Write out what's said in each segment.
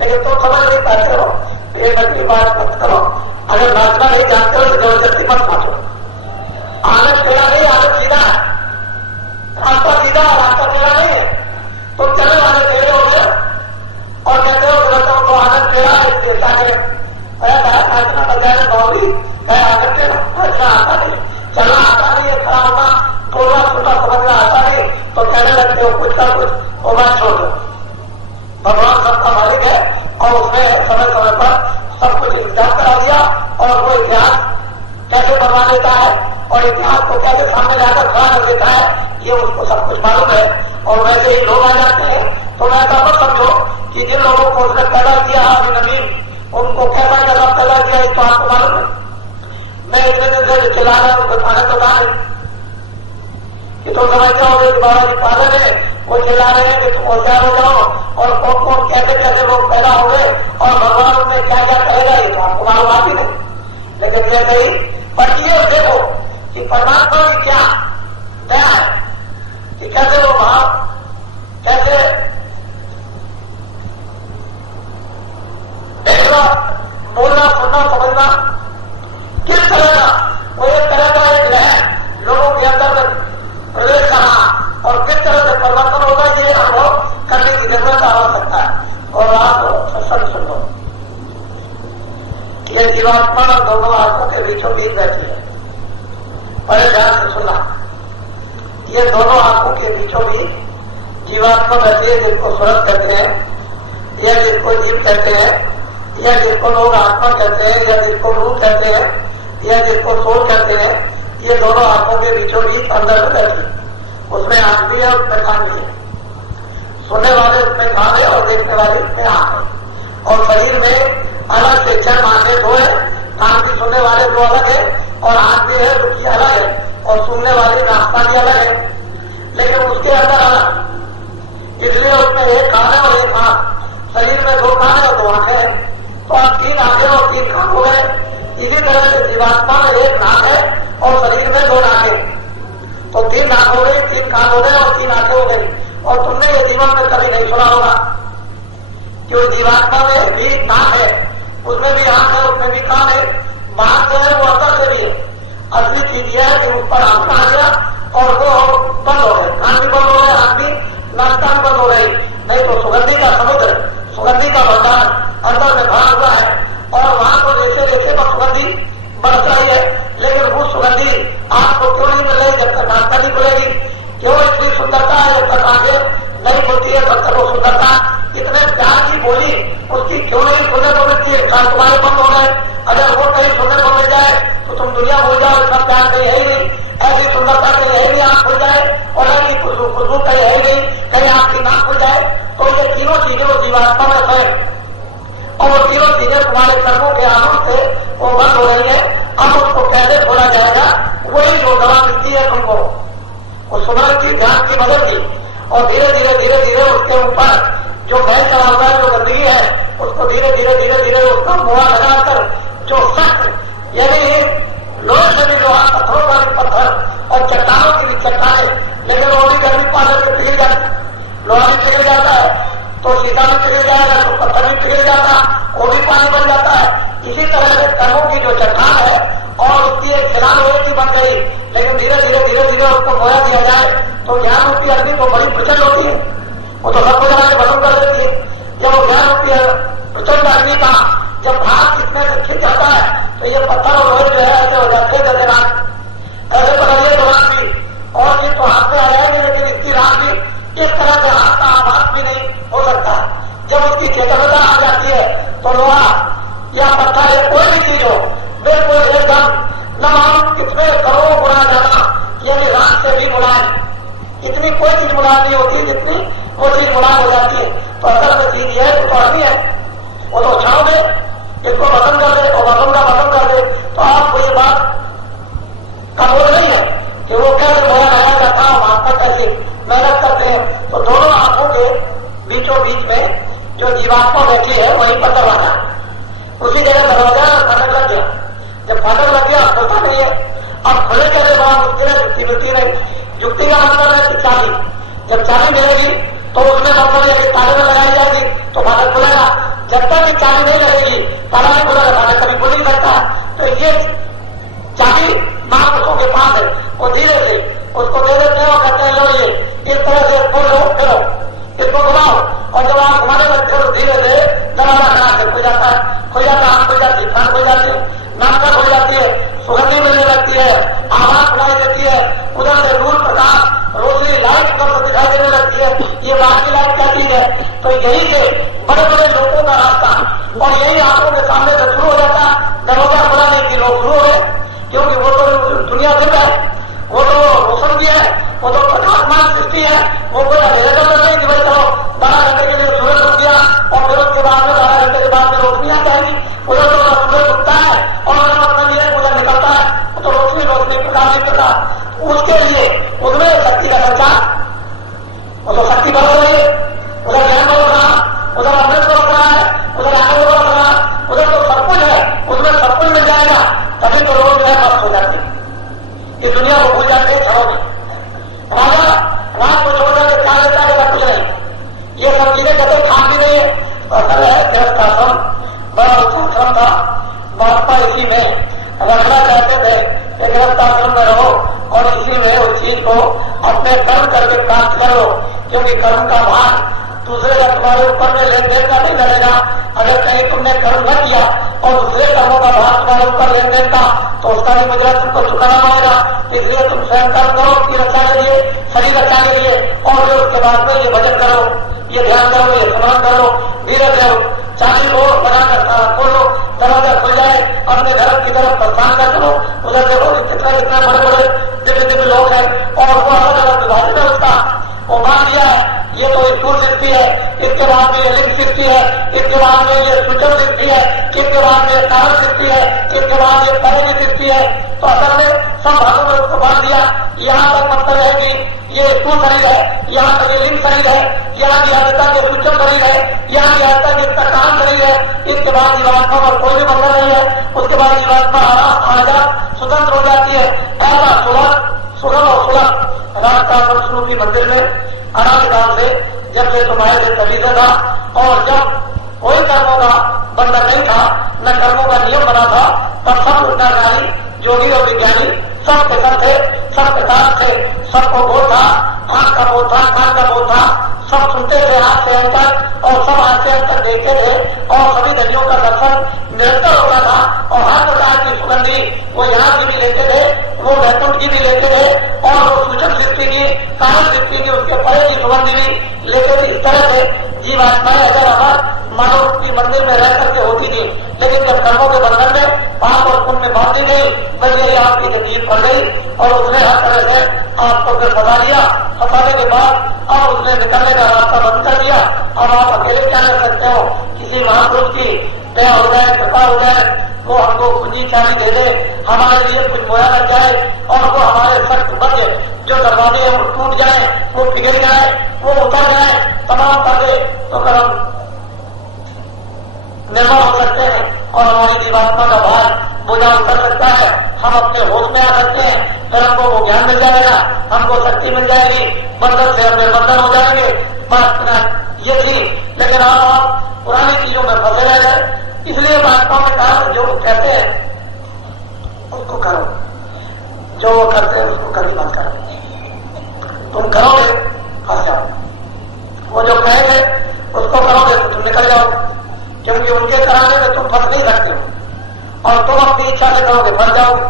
लेकिन तुम समझ नहीं पाते हो, प्रेम की बात मत करो। अगर नाचना नहीं जानते हो तो जबरदस्ती मत नाचो। आनंद टेढ़ा नहीं, आनंद सीधा है। रास्ता सीधा, रास्ता टेढ़ा नहीं है। तुम चले वाले टेढ़े हो गए और कहते हो गलतों को आनंद टेढ़ा इसलिए ताकि नाचना बजाने बावरी कहे आनंद टेढ़ा, नाचना आता नहीं, चलना आता नहीं है, खड़ा होना बोलना सुनना समझना आता नहीं, तो कहने लगते हो कुछ ना कुछ वो बात छोड़ दो। भगवान सबका मालिक है और उसने समय समय पर सब कुछ इंतजाम करा दिया और वो इतिहास कैसे बनवा देता है और इतिहास को कैसे सामने लाकर खड़ा कर देता है, ये उसको सब कुछ मालूम है। और वैसे ही लोग आ जाते हैं तो ऐसा मत समझो कि जिन लोगों को उसने पैदा किया अभी नवीन, उनको कैसा कैसा पैदा किया इसको आपको मालूम है। मैं इतने दिन से चिल्ला रहा हूँ, बताने तो कहा नहीं कि तुम समझते हो कि बाबा जी पागल है, वो चिल्ला रहे हैं कि तुम होशियार हो जाओ और कौन कौन कैसे कैसे लोग पैदा हो गए और भगवान उनमें क्या क्या करेगा ये तो आपको मालूम आती नहीं। लेकिन मैं कही पढ़िए देखो कि परमात्मा की क्या दया है कि कैसे वो भाव कैसे देखना बोलना सुनना समझना किस तरह का वो एक तरह का एक लहर लोगों के अंदर प्रवेश रहा और किस तरह से परिवर्तन होगा ये अनुभव करने की जरूरत आवश्यकता है। और आप सत्संग सुनो, ये जीवात्मा दोनों आंखों के बीचों बीच बैठी है। बड़े ध्यान से सुनना, ये दोनों आंखों के बीचों बीच जीवात्मा बैठी है, जिनको सूरत कहते हैं या जिनको जीव कहते हैं या जिनको लोग आत्मा कहते हैं या जिनको रूह कहते हैं या जिनको सोल कहते हैं। ये दोनों आंखों के बीचों बीच अंदर में बैठी, उसमें आंख भी है उसमें कान भी है, सुनने वाले उसमें कान है और देखने वाले उसमें आंख है। और शरीर में अलग से 6 माथे दो है, कान भी सुनने वाले दो अलग है और आंख भी है जो कि अलग है और सुनने वाले नाश्ता भी अलग है, लेकिन उसके अंदर अलग। इसलिए उसमें एक कान है और एक आंख। शरीर में 2 कान है और 2 आंखें हैं, तो अब 3 आंखें और 3 कान हो गए। इसी तरह से जीवात्मा में 1 नाक है और शरीर में 2 नाकें, तो 3 नाक हो गई, 3 कान हो गए और 3 आंखें हो गई। और तुमने ये जीवन में कभी नहीं सुना होगा कि वो जीवात्मा में भी नाक है, उसमें भी आंख है, उसमें भी कान है। बाहर जो है वो अंदर से भी है। असली चीज यह है कि ऊपर आंख आ गया और वो बंद हो गए, कान भी बंद हो गए, आंख भी नाक कान बंद हो गई। नहीं तो सुगंधी का समुद्र, सुगंधी का भंडार अंदर में भरा हुआ है और वहां को जैसे जैसे सुगंधी बढ़ रही है, लेकिन वो सुगंधी आपको क्यों नहीं मिल रही जब तक नाश्ता नहीं खुलेगी। क्यों इतनी सुंदरता है जब तक आंखें नहीं खुलती है तब तक वो सुंदरता इतने प्यार की बोली उसकी क्यों नहीं सुनने को मिलती है। कान तुम्हारे बंद हो गए, अगर वो कहीं सुनने को मिल जाए तो तुम दुनिया भूल जाओ, इतना प्यार कहीं है ही नहीं, ऐसी सुंदरता कहीं है ही नहीं, आंख खुल जाए और ऐसी खुशबू कहीं है ही नहीं, कहीं आपकी नाक खुल जाए। तो ये तीनों चीजें वो जीवात्मा में है और वो तीनों चीजें तुम्हारे कर्मों के आनंद से वो बंद हो रही है। अब उसको कैसे खोला जाएगा, वही जो दवा मिलती है तुमको, वो सुमरन की ध्यान की मदद की और धीरे धीरे उसके ऊपर जो गैस चला हुआ है, जो गंदगी है, उसको धीरे धीरे उसका मुआ लगाकर जो सख्त यानी लोहे से भी लोहा, पत्थरों का भी पत्थर और चट्टानों की भी चट्टाने, लेकिन वो भी गर्मी पाकर के पिघल जाती, लोहा भी पिघल जाता है तो सीधा भी पिघल जाएगा तो पत्थर भी पिघल जाता, वो भी पानी बन जाता है। इसी तरह से कर्मों की जो चट्टान है और उसकी एक खिलान लोहे की बन गई, लेकिन धीरे धीरे उसको मोया दिया जाए तो ज्ञान रूपी अग्नि तो बड़ी प्रचंड होती है, वो तो सबको जला के भस्म कर देती है। जब वो ज्ञान रूपी प्रचंड अग्नि का जब भाग इसमें से खिंच जाता है तो ये पत्थर और लोहे जो है ऐसे हो जाते हैं जैसे राख, ऐसे बदलिए तो राख भी और ये तो हाथ में आ जाएंगे, लेकिन इसकी राख भी इस तरह से हाथ का आभास भी नहीं हो सकता। जब उसकी चेतनता आ जाती है तो लोहा या पत्थर या कोई भी चीज हो बिल्कुल एकदम न मालूम कितने करोड़ों गुना ज्यादा यानी राख से भी मुलायम, इतनी कोई चीज मुलायम नहीं होती जितनी वो चीज मुलायम हो जाती है। तो असल में चीज ये है तो आदमी है, वो तो छाव दे, इसको वजन कर दे और वजन का वजन कर दे। तो आपको ये बात का बोल नहीं है कि वो कैसे मोया लगाया जाता है, महात्मा कैसे मेहनत करते हैं। तो दोनों आंखों के बीचों बीच में जो जीवात्मा बैठी है वहीं पर दरवाजा है, उसी जगह दरवाजा फाटक लग गया। जब फाटक लग गया खुलता नहीं है, अब खुले कैसे बड़ा मुश्किल है, जुक्ति मिलती नहीं। जुक्ति का मतलब है कि चाबी, जब चाबी मिलेगी तो उसमें मतलब है कि ताले में लगाई जाएगी तो फाटक खुलेगा, जब तक कि चाबी नहीं लगेगी ताला नहीं खुला रखा है, कभी खुल नहीं सकता। तो ये चाबी महापुरुषों के पास है, वो धीरे से उसको दे देते हैं और कहते हैं लो ये इस तरह से खोलो फिरो इसको घुमाओ, और जब आप घुमाने लगते हो धीरे से दरवाजा खड़ा से खुल जाता है, खुल जाता है, आंख खुल जाती है, कान खुल जाती है, नाक खुल जाती है, सुगंधी मिलने लगती है, आवाज सुनाई देती है, उधर से नूर प्रकाश रोशनी लाइट उधर से दिखाई देने लगती है। ये बाहर की लाइट क्या चीज है? तो यही से बड़े बड़े लोगों का रास्ता और यही आंखों के सामने से शुरू हो जाता, दरवाजा खुला नहीं कि लोग शुरू हो गए, क्योंकि वो तो दुनिया दिन है, वो तो रोशन भी है, वो तो प्रकाशमान सृष्टि है, वो कोई अधेरा नहीं कि भाई चलो 12 घंटे के लिए सूरज उठ गया और फिर उसके बाद में 12 घंटे के बाद में रोशनी आ जाएगी। उधर तो सूरज उठता है और अपना लिए उधर निकलता है, तो रोशनी रोशनी प्रकाश ही प्रकाश। उसके लिए उसमें शक्ति का संचार, वो तो शक्ति बढ़ रही है, उधर ज्ञान बढ़ रहा, उधर अमृत बढ़ रहा है, उधर आनंद बढ़ रहा, उधर तो सब कुछ है, उसमें सब कुछ मिल जाएगा। तभी तो लोग जो है मस्त हो जाते हैं, ये दुनिया को भूल जाते हैं क्षणों में। राजा रात को छोड़ करके खा लेता है कुछ नहीं, ये सब चीजें कहते खा भी नहीं है। असल है गृहस्थाश्रम बड़ा आश्रम था, महात्मा इसी में रखना चाहते थे कि गृहस्थाश्रम में रहो और इसी में उस चीज को अपने कर्म करके प्राप्त करो, क्योंकि कर्म का भार दूसरे का तुम्हारे ऊपर में लेन देन का नहीं लगेगा। अगर कहीं तुमने कर्म न किया और दूसरे कर्मों का भार तुम्हारे ऊपर लेन देन का, तो उसका भी मुद्रा तुमको चुकाना पड़ेगा। इसलिए तुम स्वयं कर्म करो उसकी रक्षा के लिए, शरीर रक्षा के लिए, और फिर उसके बाद में ये भजन करो, ये ध्यान करो, ये स्मरण करो, धीरज रहो, चाबी को लगाकर ताला खोलो, दरवाजा खुल जाए, अपने घर की तरफ प्रस्थान कर चलो। उधर देखो इतने बड़े बड़े दिव्य दिव्य लोग हैं और वो अलग अलग विभाजित है उसका, वो मान लिया ये तो स्थूल सृष्टि है, इसके बाद में ये लिंग सृष्टि है, इसके बाद में ये सूचन सृष्टि है, इसके बाद में कारण सृष्टि है, इसके बाद ये पहली सृष्टि है। तो असल में सब भागों में उसको बांध दिया। यहाँ तक मतलब है कि ये स्थूल शरीर है, यहाँ तक ये लिंग शरीर है, यहाँ की तक ये सूचन शरीर है, यहाँ की तक इसका कारण शरीर है। इसके बाद जीवात्मा और कोई भी बंधन नहीं है, उसके बाद जीवात्मा आजाद स्वतंत्र हो जाती है। ऐसा सुगम और सुलभ रास्ता विष्णु की मंदिर में अनादिकाल से जब से तुम्हारे से कभी से था, और जब कोई कर्मों का बंधन नहीं था, न कर्मों का नियम बना था, तब सब उद्धारकारी योगी और विज्ञानी सब के सब थे, सब प्रकार से सबको बोध था, आंख का बोध था, कान का बोध था, सब सुनते थे हाथ से अंतर और सब हाथ से अंतर देखते थे और सभी गलियों का दर्शन निरंतर हो रहा था। और हर प्रकार की सुगंधी वो यहाँ की भी लेते थे, वो वैकुंठ की भी लेते थे, और वो सूचन सृष्टि की कारण सृष्टि की उसके परे की सुगंधी भी लेते थे। इस तरह से जीवात्माएं अगर अमर मानव की मंदिर में रह करके होती थी, लेकिन जब कर्मों के बंधन में पाप और पुण्य में बांधी गई, बस यही आपकी तकलीफ पड़ गई और उसने हर तरह से आपको फिर फंसा दिया। फंसाने के बाद अब उसने निकलने का रास्ता बंद कर दिया। अब आप अकेले क्या कर सकते हो? किसी महापुरुष की दया हो जाए, कृपा हो जाए, वो हमको पूंजी चाली दे दे, हमारे लिए कुछ मोया लग जाए और वो हमारे सख्त बंद जो दरवाजे हैं वो टूट जाए, वो पिघल जाए, वो उतर जाए, तमाम कर दे, तो फिर हम निर्भर हो सकते हैं और हमारी जीवात्मा का भार बोझा उतर सकता है। हम अपने होश में आ सकते हैं, फिर हमको वो ज्ञान मिल जाएगा, हमको शक्ति मिल जाएगी, बंधन से हम निर्बंधन हो जाएंगे। बस ये थी। लेकिन आप पुरानी चीजों में फंसे रह गए। इसलिए महात्मा ने कहा जो कहते हैं उसको करो, जो वो करते हैं उसको कभी मत करो। तुम करोगे फंस जाओ, वो जो कहेंगे उसको करोगे तो तुम निकल जाओ, क्योंकि उनके कराने में तुम फंस नहीं सकते हो और तुम अपनी इच्छा से करोगे फंस जाओगे।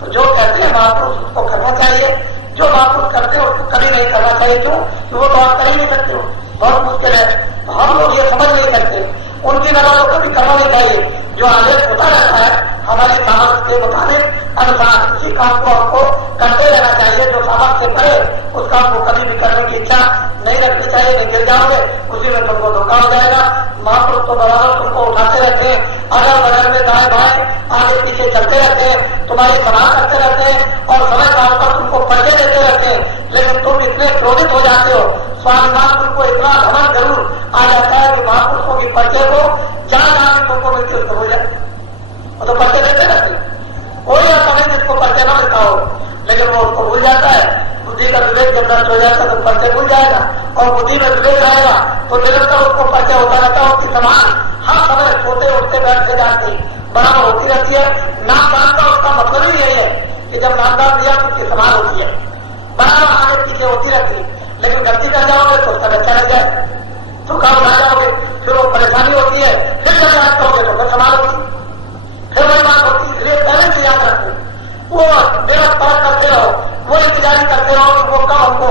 तो जो कहते हैं महापुरुष उसको करना चाहिए, जो महापुरुष करते हो उसको कभी नहीं करना चाहिए। क्यों? वो तो आप कर ही नहीं सकते हो, बहुत मुश्किल है। तो हम लोग ये समझ नहीं सकते, उनकी नजरों को कभी करना नहीं चाहिए। जो आदेश होता रहता है हमारी सामर्थ्य के मुताबिक अनुसार उसी काम को हमको करते रहना चाहिए। जो सामर्थ्य से करे उस काम को कभी भी करने की इच्छा नहीं रखनी चाहिए, नहीं गिर जाओगे, उसी में तुमको धोखा हो जाएगा। महापुरुष तो बराबर तुमको उठाते रहते हैं, अगल बगल में दाएं बाएं आगे पीछे चलते रहते हैं, तुम्हारी सलाह करते रहते हैं और समय काल पर तुमको परिचय देते रहते हैं। लेकिन तुम इतने क्रोधित हो जाते हो, स्वाभिमान तुमको इतना घमंड जरूर आ जाता है कि महापुरुषों की परिचय को जहां जहां तुमको मिलती उसको भूल जाए। वो तो परिचय देते रहते हैं, कोई ऐसा नहीं जिसको परिचय न मिलता हो, लेकिन वो उसको भूल जाता है। बुद्धि का विवेक जब नष्ट हो जाएगा तो परिचय भूल जाएगा और बुद्धि में विवेक रहेगा तो निरंतर उसको परिचय होता रहता है। उसके समान हर समय सोते उठते बैठते जाते बराबर होती रहती है। नामदान का उसका मतलब ही यही है कि जब नामदान दिया तो उसकी समान होती है, बराबर आगे पीछे होती रहती है। लेकिन गलती कर जाओगे तो उसका बच्चा रह जाए, सूखा उठा जाओगे फिर वो परेशानी होती है, फिर जब याद करोगे तो फिर समान होगी, फिर वही बात होती है। इसलिए पहले से याद रखो, वो मेहनत परख करते रहो, वो इंतजारी करते रहो कि वो कब हमको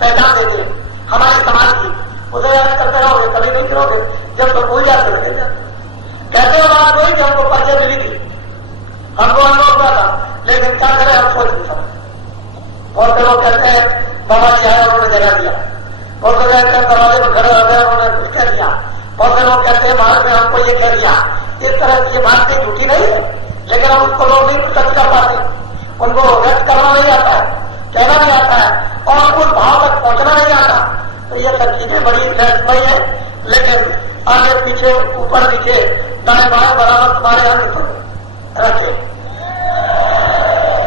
पहचान देते हमारे समाज की, उसे याद करते रहोगे कभी नहीं करोगे, जब तो भूल जाते रहे। कहते हो बात वही जो हमको परिचय मिली थी, हमको अनुभव हुआ था, लेकिन क्या करें हम सोच नहीं सकते। बहुत से लोग कहते हैं बाबा जी आए उन्होंने जगह दिया, बहुत से कहते हैं दरवाजे में खड़े हो गए उन्होंने कुछ कह दिया, बहुत से लोग कहते हैं भारत में हमको ये कह दिया। इस तरह की बात की झूठी नहीं है, लेकिन हम उसको लोग नहीं सच कर पाते, उनको व्यक्त करना नहीं आता है, कहना नहीं आता है और उस भाव तक पहुंचना नहीं आता। तो ये सब चीजें बड़ी रहस्यमय है, लेकिन आगे पीछे ऊपर नीचे दाएं बाएं बराबर तुम्हारे अंग रखे।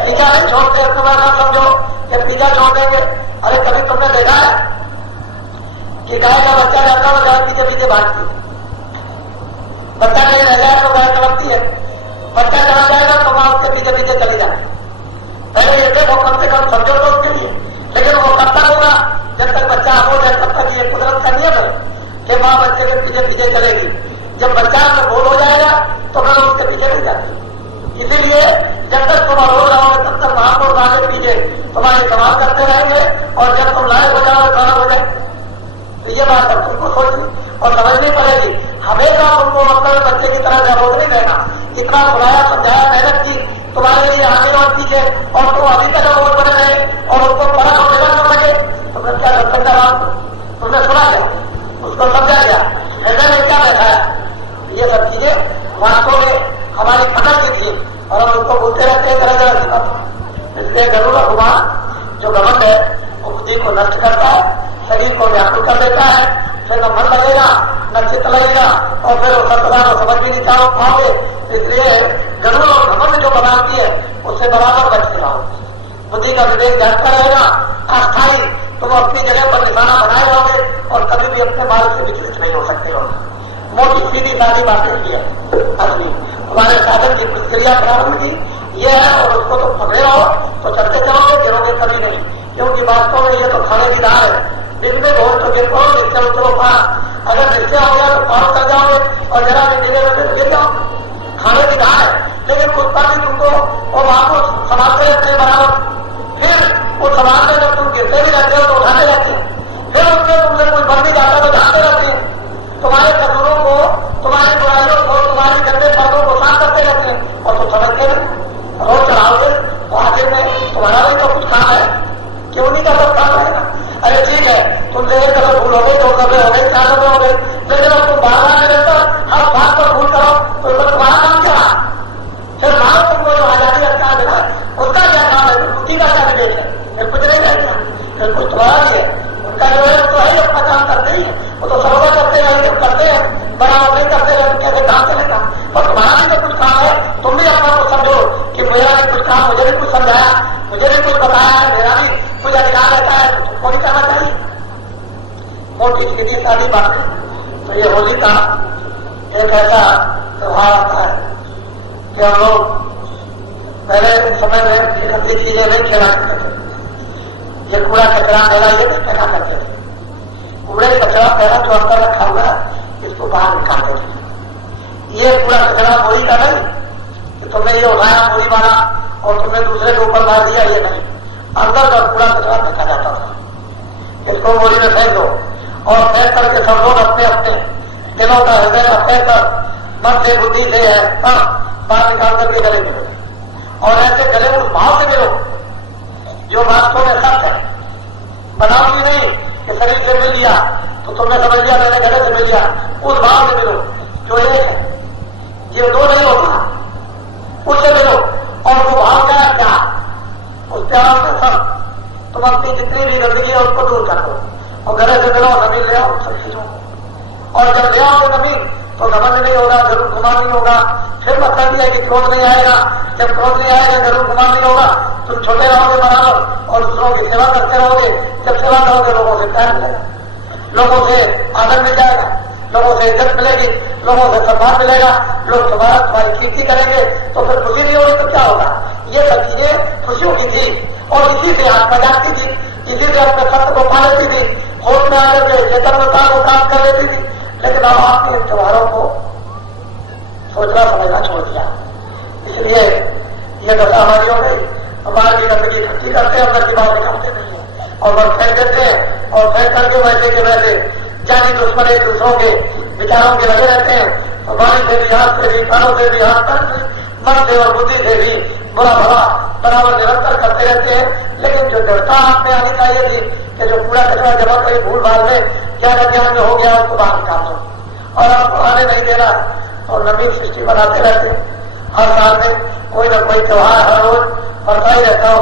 पिज्जा नहीं छोड़ते, तुम्हें ना समझो कि पिज्जा छोड़ देंगे। अरे कभी तुमने देखा है कि गाय का बच्चा रहता है गाय पीछे पीछे भागती है, बच्चा कहीं रह जाए तो गाय कलपती है, बच्चा चला जाएगा तो वहां उसके पीछे पीछे चले जाए। पहले ये देखो कम से कम समझो तो उसके लिए, लेकिन वो कब तक होगा जब तक बच्चा हो जाए, तब तक ये कुदरत का नियम है कि माँ बच्चे के पीछे पीछे चलेगी। जब बच्चा में बोल हो जाएगा तो फिर उसके पीछे नहीं जाती। इसीलिए जब तक तुम रो रहोगे तब तक महापुरुष आगे पीछे तुम्हारे सवाल करते रहेंगे, और जब तुम लायक हो जाओगे खड़ा हो जाए। तो ये बात अब तुमको सोचनी और समझनी पड़ेगी। हमेशा तुमको मतलब बच्चे की तरह जागरूक नहीं रहना। इतना बुलाया समझाया मेहनत की तुम्हारे लिए आगे और पीछे, और तुम अभी तक अवोध बने रहे और उसको पढ़ा और निकल कर लगे तो फिर क्या कर सकता है? तुमने सुना क्या, उसको समझा गया, हृदय में क्या बैठा है? ये सब चीजें वास्तव में हमारी पकड़ की थी और हम उसको बोलते रहते हैं तरह तरह की बात। इसलिए गरुड़ भगवान जो घमंड है वो बुद्धि को नष्ट करता है, शरीर को व्याकुल कर देता है, फिर न मन लगेगा न चित्त लगेगा और फिर सत्यता को समझ भी नहीं पाओगे। इसलिए गरुड़ और घमंड जो बनाती है उससे बराबर बचते रहो। बुद्धि का विवेक जागता रहेगा, अस्थायी तुम अपनी जगह पर निशाना बनाए रहोगे और कभी भी अपने मार्ग से विचलित नहीं हो सकते हो। मोटी सीधी सारी बातें की है असली तुम्हारे साधन की प्रक्रिया प्रारंभ की ये है, और उसको तो पकड़े रहो तो चलते जाओगे, गिरोगे कभी नहीं। क्योंकि वास्तव में ये तो खाने की दाल है, जिसमें बहुत तो गिर पाओ, निश्चय उतरो पार। अगर निश्चय हो गया तो पार कर जाओगे और जरा भी गिरे रहते गिर जाओगे। खाने की दाल है, लेकिन उस पर भी तुमको और वहां को संभालते रहते हैं बराबर। फिर वो संभालते जब तुम गिरते भी रहते हो तो उठाते रहते हैं, फिर उसमें तुमसे कुछ बन भी जाता तो जाते रहते हैं। तुम्हारे कसूरों को, तुम्हारी बुराइयों को, तुम्हारे गंदे पर्दों को साफ करते रहते हैं और तुम समझते हैं रोज चढ़ाओगे तो आखिर में तुम्हारा भी तो कुछ काम है, क्यों नहीं का सब काम रहेगा। अरे ठीक है तुमसे एक दफे भूल हो गई, 2 दफे हो गई, 4 दफे हो गई, लेकिन अब तुम बार-बार निरंतर हर बात पर भूल करो तो इसमें तुम्हारा काम क्या? फिर मानो तुमको जो आजादी रखता है ना उसका क्या काम है? बुद्धि का क्या विवेक है? फिर कुछ नहीं रहेगा, फिर कुछ तुम्हारा नहीं है। उनका जो है तो है अपना काम करते ही है, वो तो सबका करते हैं, जब करते हैं बराबर नहीं करते हैं कैसे काम चलेगा। और तुम्हारा भी तो कुछ काम है, तुम भी अपना कुछ समझो कि मेरा भी कुछ काम, मुझे भी कुछ समझाया, मुझे भी कुछ बताया, मेरा भी कुछ अधिकार रहता है, तुमको नहीं करना चाहिए। मोटी सीधी सारी बातें। तो ये होली का एक ऐसा त्योहार आता है कि हम लोग पहले समय में इकट्ठी चीजें नहीं खेला करते थे। ये कूड़ा कचरा मेला ये नहीं कहना करते थे, कूड़े कचरा पहला जो अंदर रखा हुआ है इसको बाहर निकालते थे। ये कूड़ा कचरा बोरी का नहीं कि तुमने ये उठाया बोरी वाला और तुमने दूसरे के ऊपर मार दिया, ये नहीं। अंदर का कूड़ा कचरा फेंका जाता था, इसको बोरी में फेंक दो और फेंक करके सब लोग अपने अपने दिलों का हृदय का फेंक कर मन से बुद्धि से है बाहर निकाल करके गले मिलो और ऐसे गले उस भाव से मिलो जो वास्तव में सत्य है। बनाओगी नहीं कि शरीर से मिल लिया तो तुमने समझ लिया मैंने गले से मिल लिया, उस भाव से मिलो जो एक है, ये 2 नहीं होता, उससे मिलो। और वो भाव क्या है? क्या उस प्यार से सब तुम अपनी जितनी भी गंदगी है उसको दूर कर दो और गले से मिलो, जमीन ले आओ सब चीजों। और जब ले आओगे जमीन तो घमंड नहीं होगा, जरूर गुमान नहीं होगा। फिर मतलब भी है कि क्रोध नहीं आएगा, जब क्रोध नहीं आएगा जरूर गुमान नहीं होगा। तुम छोटे रहोगे बराबर और दूसरों की सेवा करते रहोगे। जब सेवा करोगे लोगों से प्यार मिलेगा, लोगों से आदर मिल जाएगा, लोगों से इज्जत मिलेगी, लोगों से सम्मान मिलेगा, लोग तुम्हारी कीर्ति करेंगे, तो फिर खुशी नहीं होगी तो क्या होगा। ये सब चीजें खुशियों की थी और इसी से आत्मा जागती थी, इसी से अपने सत्य को पा लेती थी, होश में आकर के चेतनता को काम कर लेती थी। लेकिन अब आपने इन त्योहारों को सोचना समझना छोड़ दिया, इसलिए ये दशा हमारी हो गई। हमारे भी गंदगी इकट्ठी करते हैं, अंदर की बात निकालते नहीं है और बस फेंक देते हैं, और फेंक करके वैसे के वैसे जानी दुश्मन एक दूसरों के विचारों के लगे रहते हैं। वाणी से भी, हाथ से भी, कानों से भी, हाथ पैर से, मन से और बुद्धि से भी बुरा भला बराबर निरंतर करते रहते हैं। लेकिन जो दृढ़ता आप में आनी चाहिए थी कि जो पूरा कचरा जमा कहीं भूल भाल में क्या ध्यान में हो गया उसको बाहर निकाल दो, और आपको आने नहीं देना और नवीन सृष्टि बनाते रहते हैं। हर साल में कोई न कोई त्योहार हर रोज बढ़ता ही रहता हो।